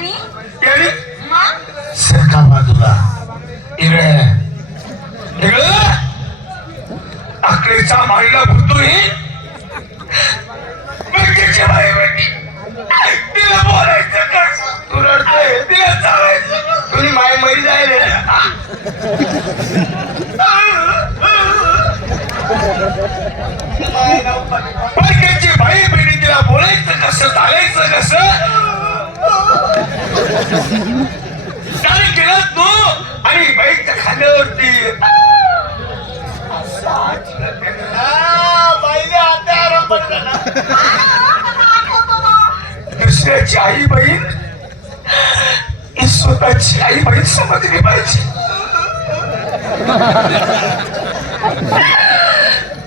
त्याने सरका बाजूला इकडे इकडे आकडेचा मांडला बुद्धू ही. बँकेची बाई वाटी तिला बोलायचं का? तू रडतोय. तिला चालायचं तुम्ही माय मरी जायले बँकेची बाई बेटी तिला बोलायचं कसं चालायचं कसं? काय केलं तू आणि बाईच्या खांद्यावरती. असं हात ठेवला. बाईने आता आराम पडला ना दुसऱ्याची आई बहीण. स्वतःची आई बहीण समजली पाहिजे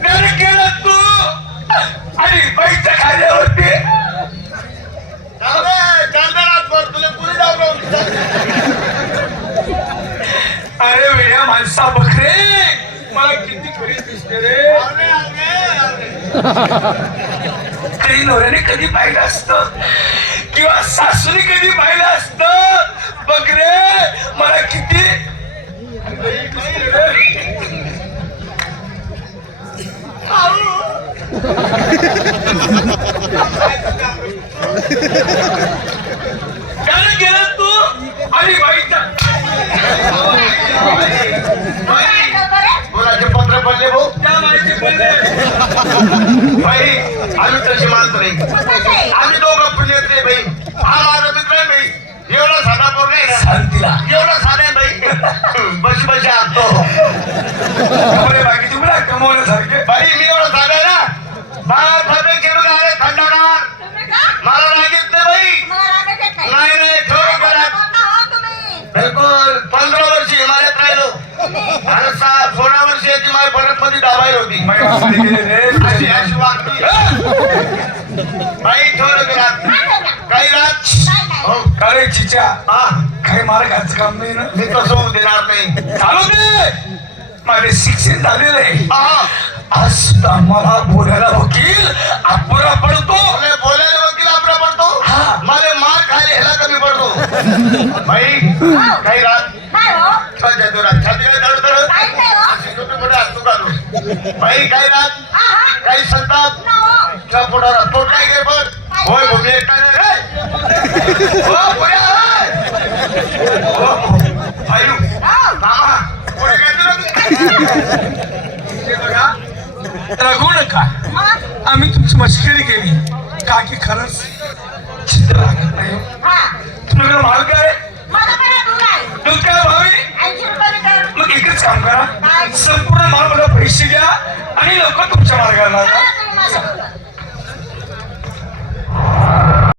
नाही केलं तू आणि बाईच्या खाल्यावरती चांदरात वर तुला पुढे जाऊ अरे वेड्या माणसा बकरे मला किती खरी दिसते रे कधी नवऱ्याने कधी पाहिलं असतं किंवा सासूने कधी पाहिलं असतं बकरे मला किती त्याने बाई आम्ही तशी मानतो नाही. आम्ही दोघं पुण्यातले बाई हा माझा मित्र आहे बाई एवढा साधा पोर नाही ना. शांतीला. एवढा साधा आहे बाई बशी बशी आणतो. बाकीचे मुलं कमवण्यासारखे. बाई मी एवढा साधा आहे ना. बाळा थांबे केलं अरे थंडागार. मला लागत नाही बाई नाही? नाही ठेव घरात बिलकुल. पंधरा वर्ष हिमालयात राहिलो. आणि सहा सोळा वर्ष याची माझ्या परत मध्ये दाबाई होती अशी अशी वागती. बाई ठेवलं घरात काही रात हो का रे चिच्या. हा. काही मार्गाचं काम नाही ना. मी तसं होऊ देणार नाही. चालू दे. माझे शिक्षण झालेलं आहे. हा. आज सुद्धा मला बोलायला वकील अपुरा पडतो. बोलायला वकील आपला पडतो? हा. मला मार खायला ह्याला कमी पडतो. बाई काही रात सध्या तो रात छाती काय दड दड अशी छोटे मोठे हात घालू. बाई काही रात काही संताप? त्या पोटाला पोट काय घे बघ होय भूमी एकटा नाही रे. पुऱ्या होय. आयु मामा पुढे काय तुला? बघा रगू नका आम्ही तुमची मस्करी केली. का की खरंच चित्र लागत नाही? हो. तुझ्याकडे माल लवकर तुमच्या मार्गाला लागा